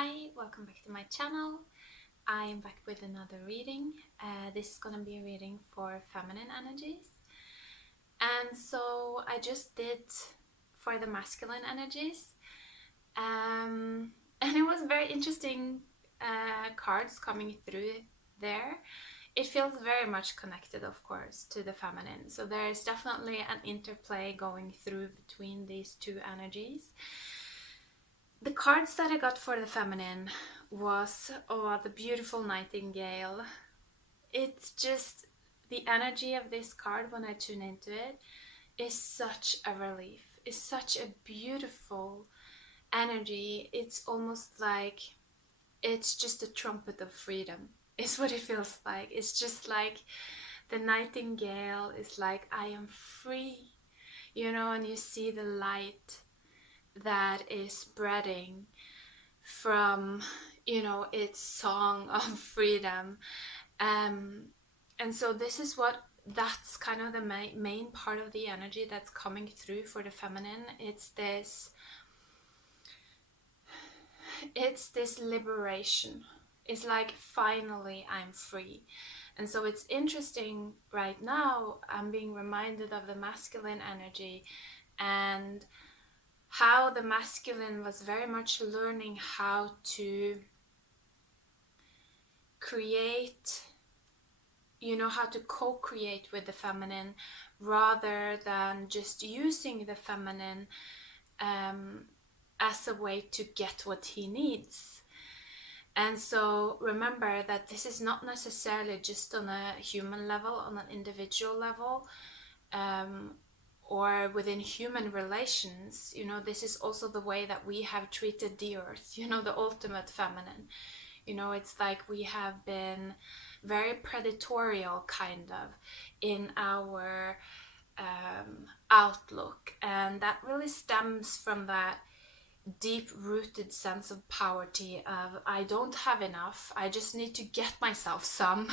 Hi, welcome back to my channel. I am back with another reading. This is gonna be a reading for feminine energies. And so I just did for the masculine energies. And it was very interesting cards coming through there. It feels very much connected, of course, to the feminine. So there is definitely an interplay going through between these two energies. The cards that I got for the feminine was the beautiful nightingale. It's just the energy of this card when I tune into it is such a relief. It's such a beautiful energy. It's almost like it's just a trumpet of freedom. It's what it feels like. It's just like the nightingale is like, I am free, and you see the light that is spreading from its song of freedom, and so this is that's kind of the main part of the energy that's coming through for the feminine. It's this liberation. It's like, finally I'm free. And so it's interesting right now, I'm being reminded of the masculine energy and how the masculine was very much learning how to create, how to co-create with the feminine rather than just using the feminine as a way to get what he needs. And so remember that this is not necessarily just on a human level, on an individual level, or within human relations. This is also the way that we have treated the earth, the ultimate feminine. It's like we have been very predatorial, kind of, in our outlook. And that really stems from that deep-rooted sense of poverty of, I don't have enough, I just need to get myself some,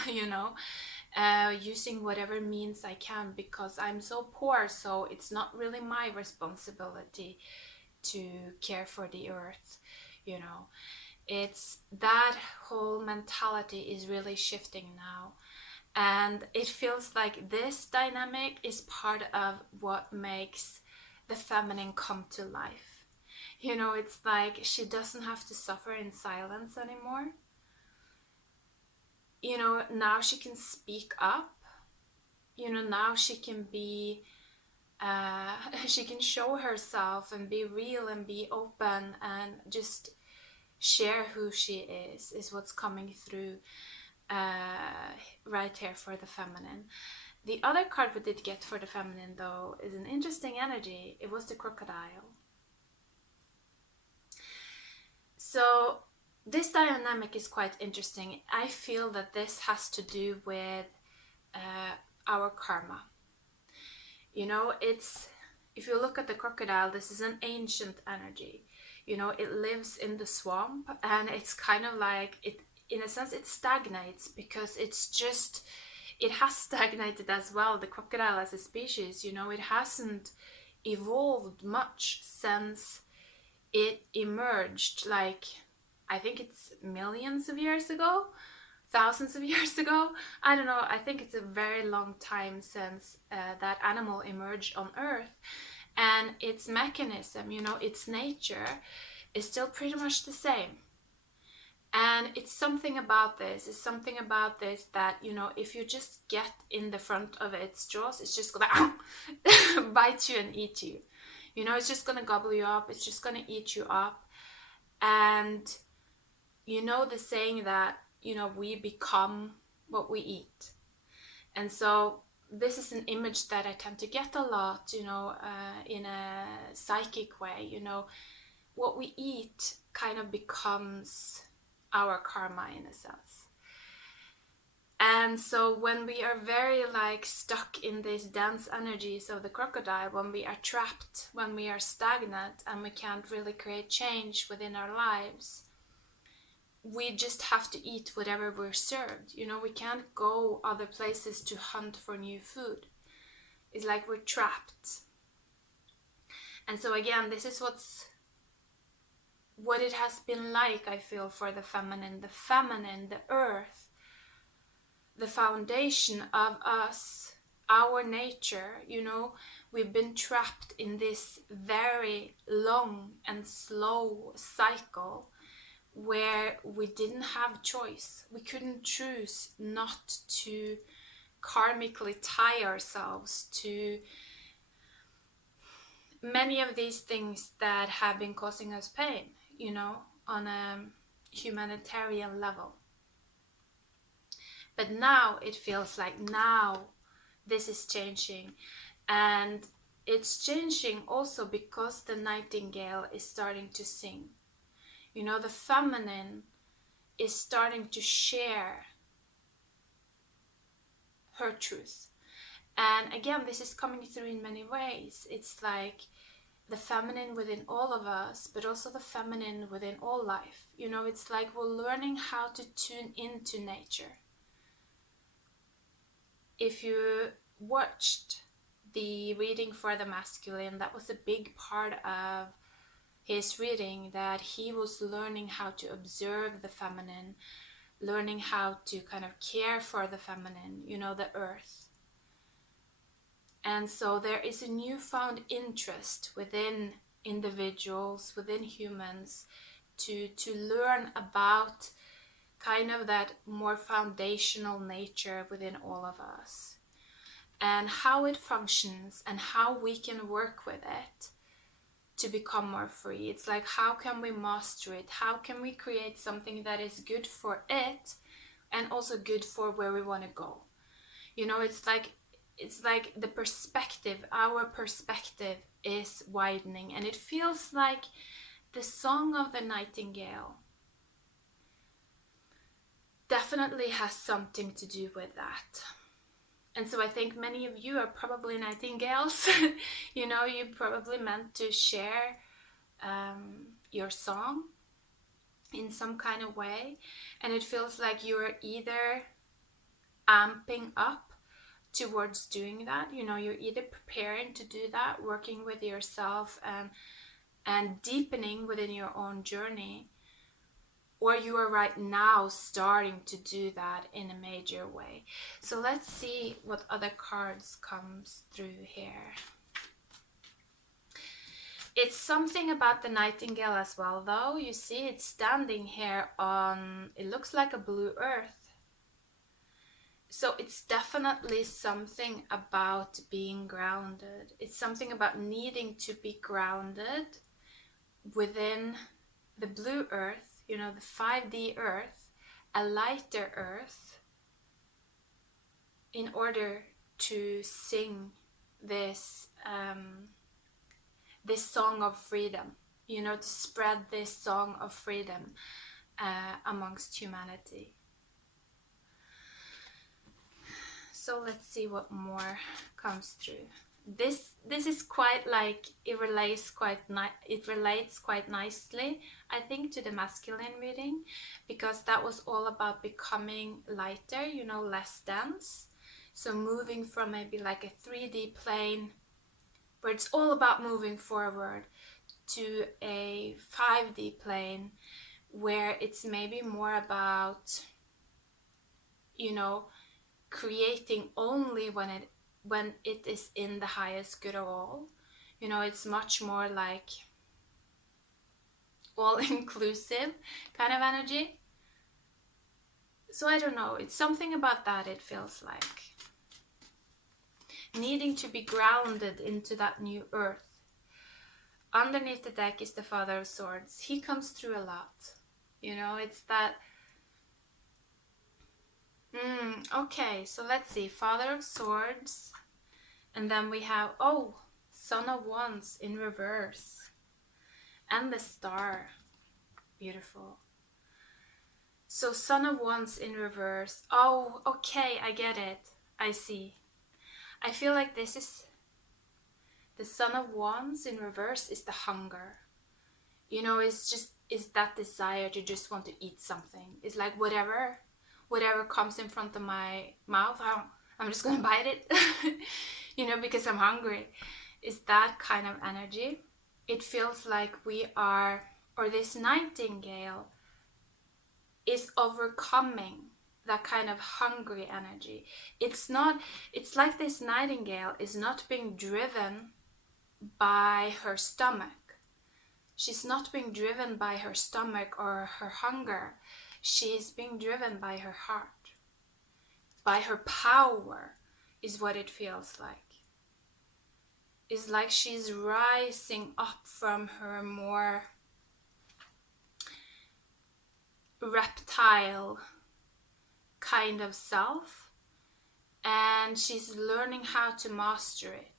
using whatever means I can because I'm so poor, so it's not really my responsibility to care for the earth. It's that whole mentality is really shifting now, and it feels like this dynamic is part of what makes the feminine come to life. It's like she doesn't have to suffer in silence anymore. Now she can speak up. Now she can be she can show herself and be real and be open and just share who she is what's coming through right here for the feminine. The other card we did get for the feminine, though, is an interesting energy. It was the crocodile. So this dynamic is quite interesting. I feel that this has to do with our karma. It's, if you look at the crocodile, this is an ancient energy. It lives in the swamp, and it's kind of like, it, in a sense, it stagnates because it has stagnated as well. The crocodile as a species, it hasn't evolved much since it emerged, like, I think it's millions of years ago, thousands of years ago. I don't know, I think it's a very long time since that animal emerged on Earth. And its mechanism, its nature is still pretty much the same. And it's something about this, that, if you just get in the front of its jaws, it's just gonna bite you and eat you. It's just gonna gobble you up, it's just gonna eat you up. And the saying that, we become what we eat. And so this is an image that I tend to get a lot, in a psychic way. What we eat kind of becomes our karma, in a sense. And so when we are very stuck in these dense energies of the crocodile, when we are trapped, when we are stagnant and we can't really create change within our lives, we just have to eat whatever we're served. We can't go other places to hunt for new food. It's like we're trapped. And so again, this is what's what it has been like, I feel, for the feminine, the earth, the foundation of us, our nature. You know, we've been trapped in this very long and slow cycle where we didn't have choice. We couldn't choose not to karmically tie ourselves to many of these things that have been causing us pain, you know, on a humanitarian level. But now it feels like now this is changing, and it's changing also because the nightingale is starting to sing. You know, the feminine is starting to share her truth. And again, this is coming through in many ways. It's like the feminine within all of us, but also the feminine within all life. You know, it's like we're learning how to tune into nature. If you watched the reading for the masculine, that was a big part of his reading, that he was learning how to observe the feminine, learning how to kind of care for the feminine, you know, the earth. And so there is a newfound interest within individuals, within humans, to learn about kind of that more foundational nature within all of us, and how it functions and how we can work with it to become more free. It's like, how can we master it? How can we create something that is good for it and also good for where we want to go? You know, it's like the perspective, our perspective is widening, and it feels like the song of the nightingale definitely has something to do with that. And so I think many of you are probably nightingales. You know, you probably meant to share your song in some kind of way, and it feels like you're either amping up towards doing that. You know, you're either preparing to do that, working with yourself and deepening within your own journey, or you are right now starting to do that in a major way. So let's see what other cards comes through here. It's something about the nightingale as well, though. You see it's standing here on, it looks like a blue earth. So it's definitely something about being grounded. It's something about needing to be grounded within the blue earth, you know, the 5D earth, a lighter earth, in order to sing this this song of freedom, you know, to spread this song of freedom amongst humanity. So let's see what more comes through. This is quite like, it relates quite nicely, I think, to the masculine reading, because that was all about becoming lighter, you know, less dense. So moving from maybe like a 3D plane where it's all about moving forward to a 5D plane where it's maybe more about, you know, creating only when it is in the highest good of all. You know, it's much more like all-inclusive kind of energy. So I don't know, it's something about that, it feels like. Needing to be grounded into that new earth. Underneath the deck is the Father of Swords. He comes through a lot. You know, it's that... okay, so let's see. Father of Swords. And then we have, oh, Son of Wands in reverse. And the Star. Beautiful. So Son of Wands in reverse. Oh, okay, I get it. I see. I feel like this is... the Son of Wands in reverse is the hunger. You know, it's that desire to just want to eat something. It's like whatever comes in front of my mouth, I'm just gonna bite it. You know, because I'm hungry. It's that kind of energy. It feels like we are or this nightingale is overcoming that kind of hungry energy. It's like this nightingale is not being driven by her stomach. She's not being driven by her stomach or her hunger. She's being driven by her heart. By her power is what it feels like. It's like she's rising up from her more reptile kind of self, and she's learning how to master it.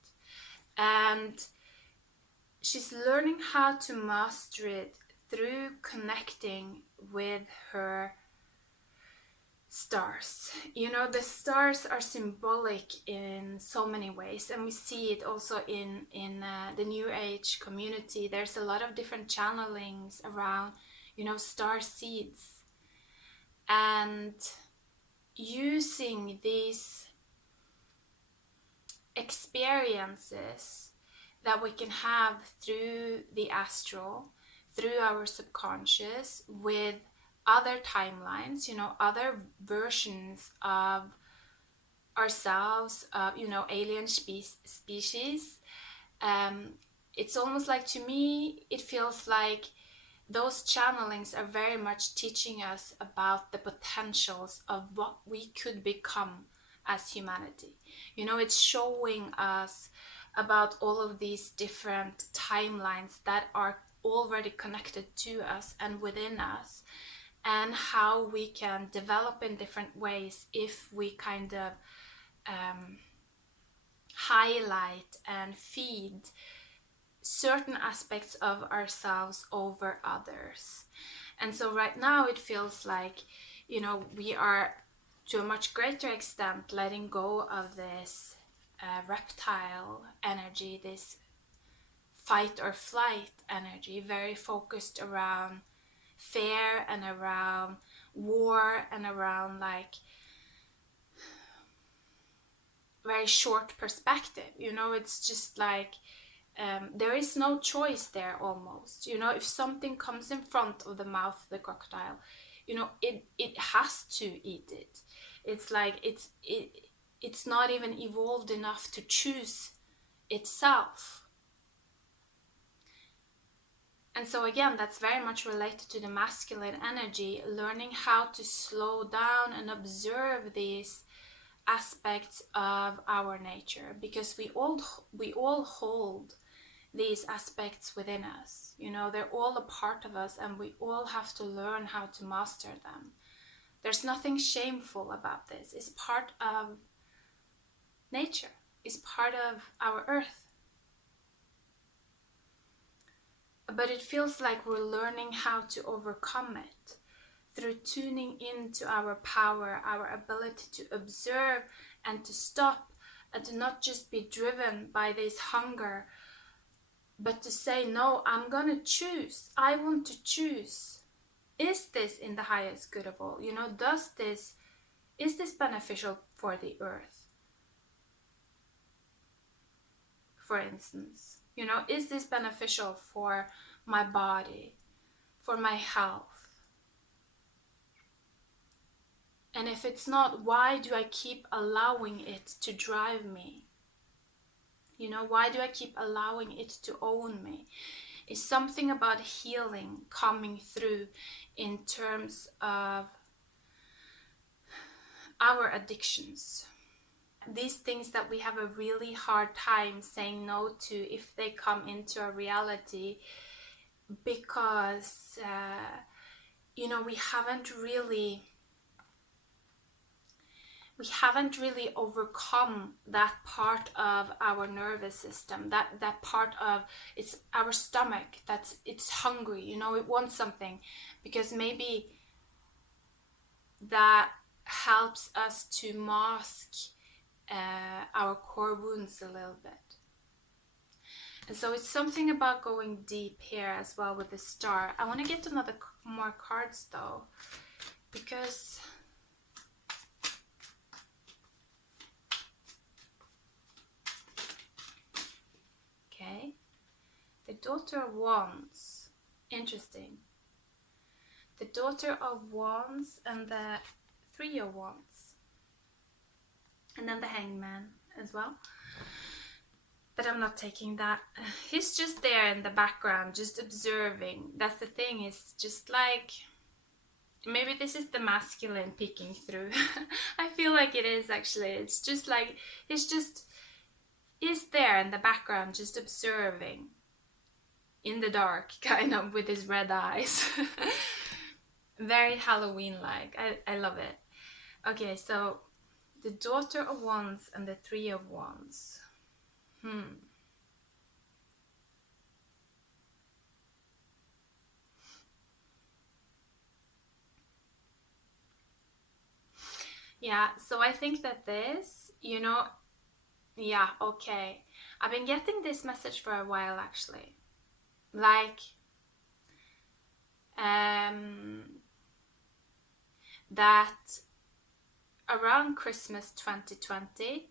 And she's learning how to master it through connecting with her stars. You know, the stars are symbolic in so many ways, and we see it also in the New Age community. There's a lot of different channelings around, you know, star seeds, and using these experiences that we can have through the astral, through our subconscious, with other timelines, you know, other versions of ourselves, you know, alien species. It's almost like, to me, it feels like those channelings are very much teaching us about the potentials of what we could become as humanity. You know, it's showing us about all of these different timelines that are already connected to us and within us, and how we can develop in different ways if we kind of highlight and feed certain aspects of ourselves over others. And so right now it feels like, you know, we are to a much greater extent letting go of this reptile energy, this fight or flight energy, very focused around fear and around war and around like very short perspective. You know, it's just like there is no choice there almost. You know, if something comes in front of the mouth of the crocodile, you know, it has to eat it. It's like it's not even evolved enough to choose itself. And so again, that's very much related to the masculine energy, learning how to slow down and observe these aspects of our nature, because we all hold these aspects within us. You know, they're all a part of us, and we all have to learn how to master them. There's nothing shameful about this. It's part of nature. It's part of our earth. But it feels like we're learning how to overcome it through tuning into our power, our ability to observe and to stop, and to not just be driven by this hunger, but to say, no, I'm gonna choose. I want to choose. Is this in the highest good of all? You know, is this beneficial for the earth? For instance, you know, is this beneficial for my body, for my health? And if it's not, why do I keep allowing it to drive me? You know, why do I keep allowing it to own me? Is something about healing coming through in terms of our addictions? These things that we have a really hard time saying no to if they come into our reality, because you know, we haven't really overcome that part of our nervous system, that part of it's our stomach, it's hungry, you know, it wants something, because maybe that helps us to mask our core wounds a little bit. And so it's something about going deep here as well with the star. I want to get another more cards though, because okay, the Daughter of Wands. Interesting. The Daughter of Wands and the Three of Wands. And then the Hangman as well. But I'm not taking that. He's just there in the background, just observing. That's the thing, is just like, maybe this is the masculine peeking through. I feel like it is actually. It's just like, he's there in the background, just observing. In the dark, kind of, with his red eyes. Very Halloween-like. I love it. Okay, so the Daughter of Wands and the Three of Wands. Yeah, so I think that this, yeah, okay. I've been getting this message for a while, actually. Like, that around Christmas 2020,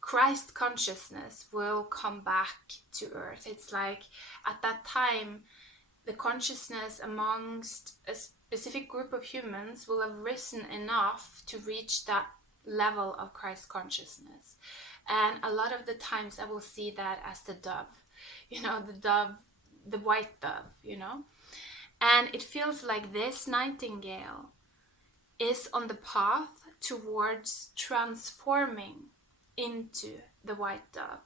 Christ consciousness will come back to Earth. It's like, at that time, the consciousness amongst a specific group of humans will have risen enough to reach that level of Christ consciousness. And a lot of the times I will see that as the dove, the dove, the white dove, And it feels like this nightingale is on the path towards transforming into the white dove.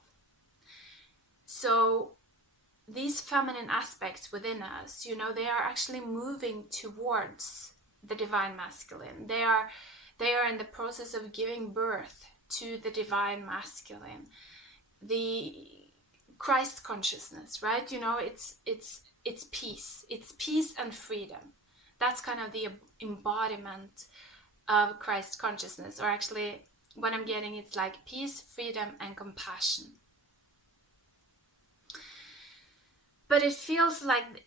So these feminine aspects within us, they are actually moving towards the divine masculine. They are in the process of giving birth to the divine masculine, the Christ consciousness, right? It's peace. It's peace and freedom. That's kind of the embodiment of Christ consciousness, or actually, what I'm getting, it's like peace, freedom, and compassion. But it feels like,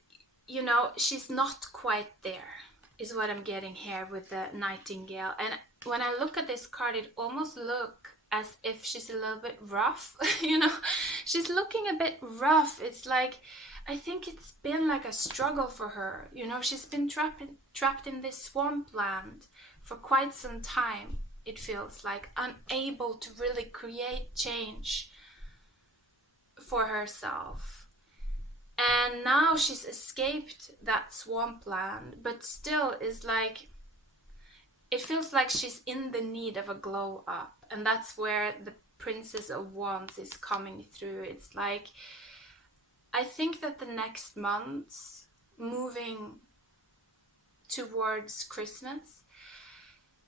she's not quite there, is what I'm getting here with the nightingale. And when I look at this card, it almost looks as if she's a little bit rough, She's looking a bit rough. It's like, I think it's been like a struggle for her. She's been trapped in this swampland for quite some time, it feels like, unable to really create change for herself. And now she's escaped that swampland, but still is like, it feels like she's in the need of a glow up. And that's where the Princess of Wands is coming through. It's like, I think that the next months, moving towards Christmas,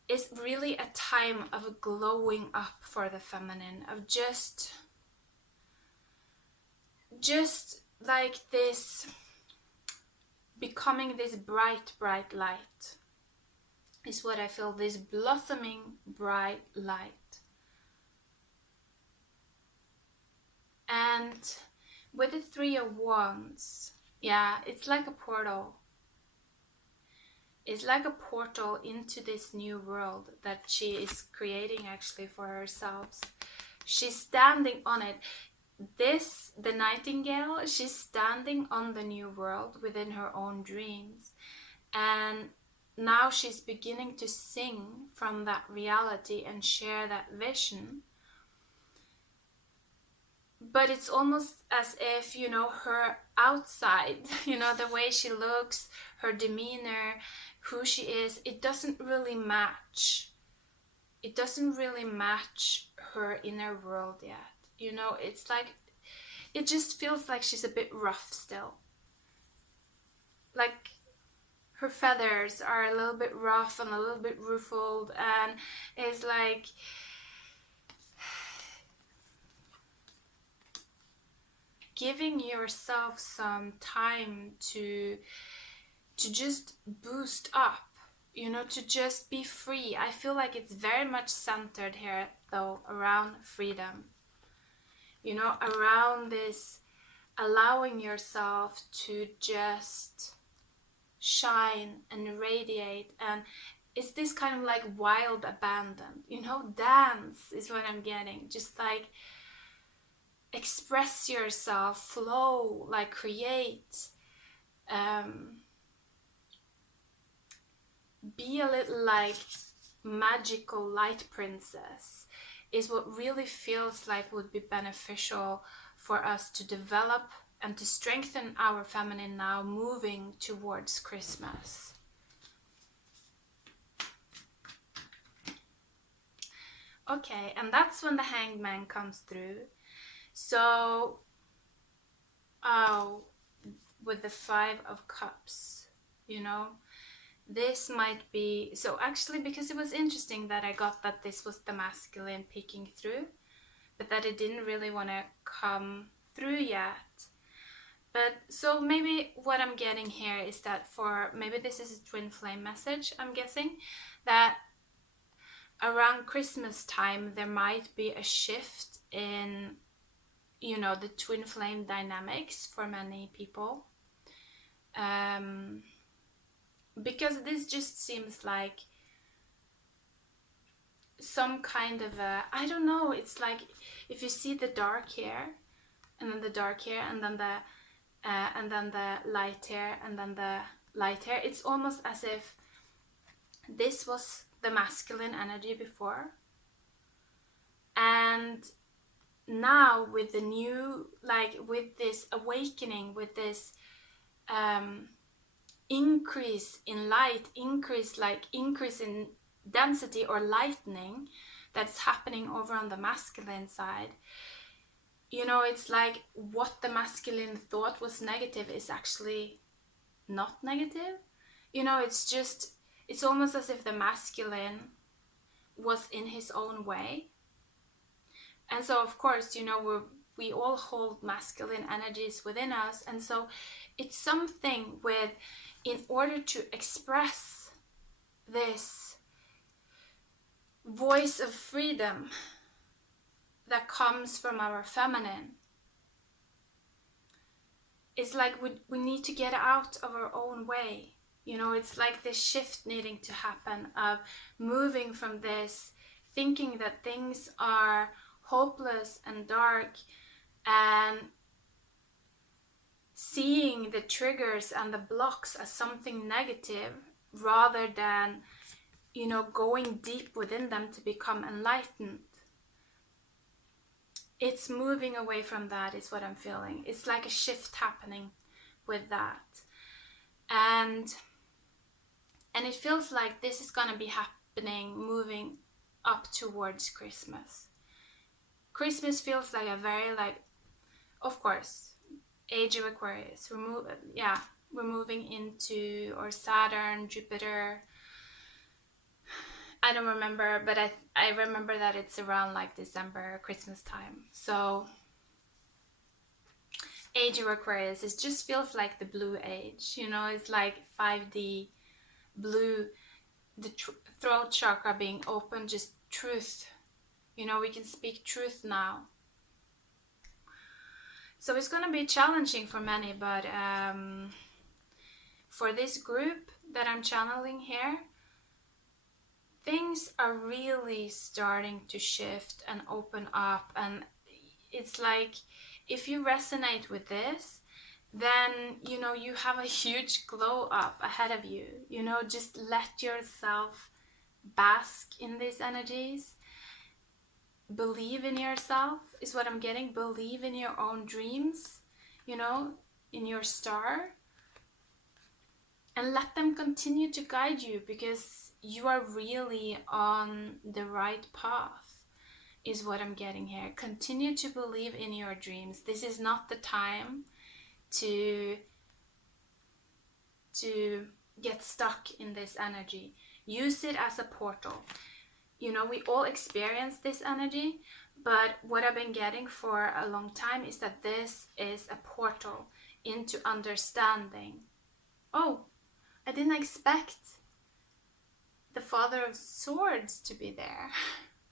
is really a time of a glowing up for the feminine, of just like this, becoming this bright light, is what I feel, this blossoming bright light. And with the Three of Wands, yeah, it's like a portal. It's like a portal into this new world that she is creating actually for herself. She's standing on it. The nightingale, she's standing on the new world within her own dreams. And now she's beginning to sing from that reality and share that vision. But it's almost as if, her outside, the way she looks, her demeanor, who she is, it doesn't really match. It doesn't really match her inner world yet. It's like, it just feels like she's a bit rough still. Like, her feathers are a little bit rough and a little bit ruffled, and it's like, giving yourself some time to just boost up, to just be free. I feel like it's very much centered here, though, around freedom. Around this, allowing yourself to just shine and radiate. And it's this kind of like wild abandon, dance is what I'm getting. Just like, express yourself, flow, like create. be a little like magical light princess is what really feels like would be beneficial for us to develop and to strengthen our feminine now moving towards Christmas. Okay, and that's when the Hanged Man comes through. So, with the Five of Cups, you know, this might be, so actually, because it was interesting that I got that this was the masculine peeking through, but that it didn't really want to come through yet. But so maybe what I'm getting here is that maybe this is a twin flame message, I'm guessing, that around Christmas time there might be a shift in, you know, the twin flame dynamics for many people. Because this just seems like some kind of a, I don't know, it's like if you see the dark hair and then the dark hair and then the light hair and then the light hair, it's almost as if this was the masculine energy before, and now with the new, like with this awakening, with this increase in light, increase in density or lightening that's happening over on the masculine side, you know, it's like what the masculine thought was negative is actually not negative. You know, it's just, it's almost as if the masculine was in his own way. And so, of course, you know, we all hold masculine energies within us. And so it's something with, in order to express this voice of freedom that comes from our feminine, it's like we need to get out of our own way. You know, it's like this shift needing to happen of moving from this thinking that things are hopeless and dark and seeing the triggers and the blocks as something negative rather than, you know, going deep within them to become enlightened. It's moving away from that is what I'm feeling. It's like a shift happening with that. And it feels like this is going to be happening moving up towards Christmas. Christmas feels like a very, like, of course, age of Aquarius. We're moving into, or Saturn, Jupiter. I don't remember, but I remember that it's around like December, Christmas time. So age of Aquarius, it just feels like the blue age, you know, it's like 5D blue, the throat chakra being open, just truth, you know, we can speak truth now. So it's going to be challenging for many, but for this group that I'm channeling here, things are really starting to shift and open up. And it's like, if you resonate with this, then, you know, you have a huge glow up ahead of you. You know, just let yourself bask in these energies. Believe in yourself is what I'm getting. Believe in your own dreams, you know, in your star. And let them continue to guide you, because you are really on the right path, is what I'm getting here. Continue to believe in your dreams. This is not the time to get stuck in this energy. Use it as a portal. You know, we all experience this energy, but what I've been getting for a long time is that this is a portal into understanding. Oh, I didn't expect the Father of Swords to be there.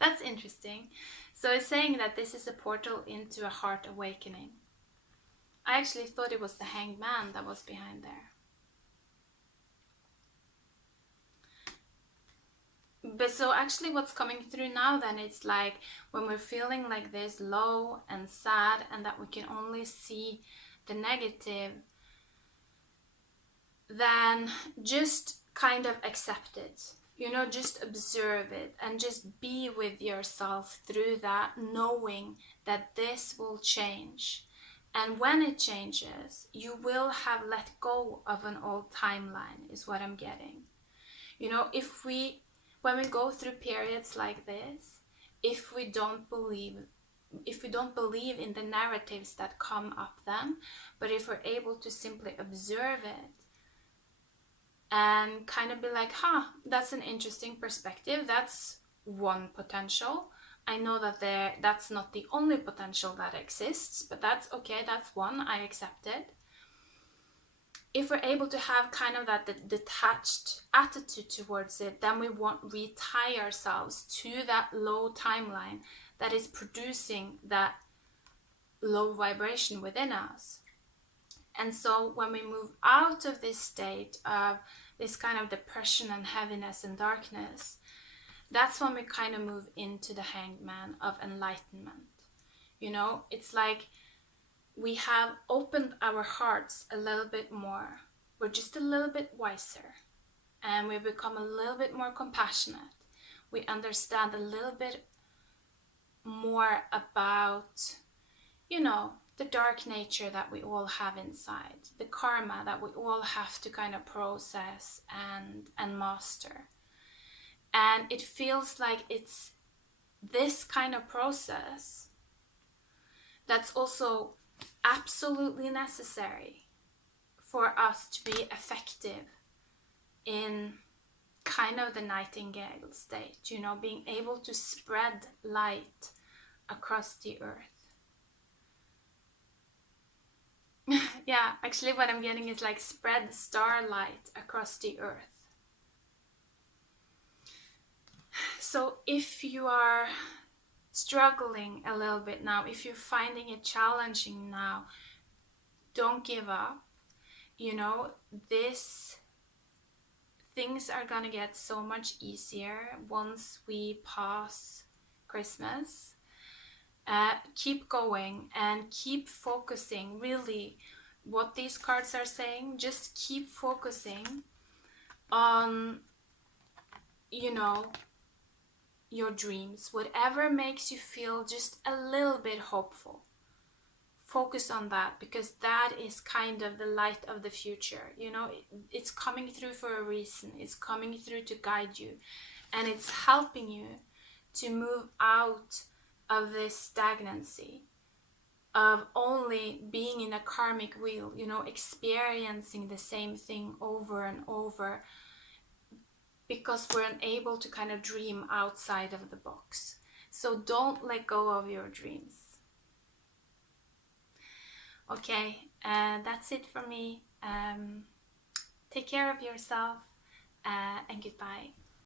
That's interesting. So it's saying that this is a portal into a heart awakening. I actually thought it was the Hanged Man that was behind there. But so actually what's coming through now then, it's like when we're feeling like this low and sad and that we can only see the negative, then just kind of accept it. You know, just observe it and just be with yourself through that, knowing that this will change. And when it changes, you will have let go of an old timeline, is what I'm getting. You know, when we go through periods like this, if we don't believe in the narratives that come up then, but if we're able to simply observe it and kind of be like, that's an interesting perspective, that's one potential. I know that that's not the only potential that exists, but that's okay, that's one, I accept it. If we're able to have kind of that detached attitude towards it, then we won't retie ourselves to that low timeline that is producing that low vibration within us. And so when we move out of this state of this kind of depression and heaviness and darkness, that's when we kind of move into the Hanged Man of enlightenment. You know, it's like we have opened our hearts a little bit more. We're just a little bit wiser, and we become a little bit more compassionate. We understand a little bit more about, you know, the dark nature that we all have inside, the karma that we all have to kind of process and master. And it feels like it's this kind of process that's also absolutely necessary for us to be effective in kind of the nightingale state, you know, being able to spread light across the earth. Yeah, actually what I'm getting is like spread starlight across the earth. So if you are struggling a little bit now, if you're finding it challenging now, don't give up. You know, things are gonna get so much easier once we pass Christmas. Keep going and keep focusing. Really, what these cards are saying, just keep focusing on, you know, your dreams, whatever makes you feel just a little bit hopeful. Focus on that, because that is kind of the light of the future. You know, it's coming through for a reason. It's coming through to guide you, and it's helping you to move out of this stagnancy of only being in a karmic wheel, you know, experiencing the same thing over and over, because we're unable to kind of dream outside of the box. So don't let go of your dreams. Okay, that's it for me. Take care of yourself, and goodbye.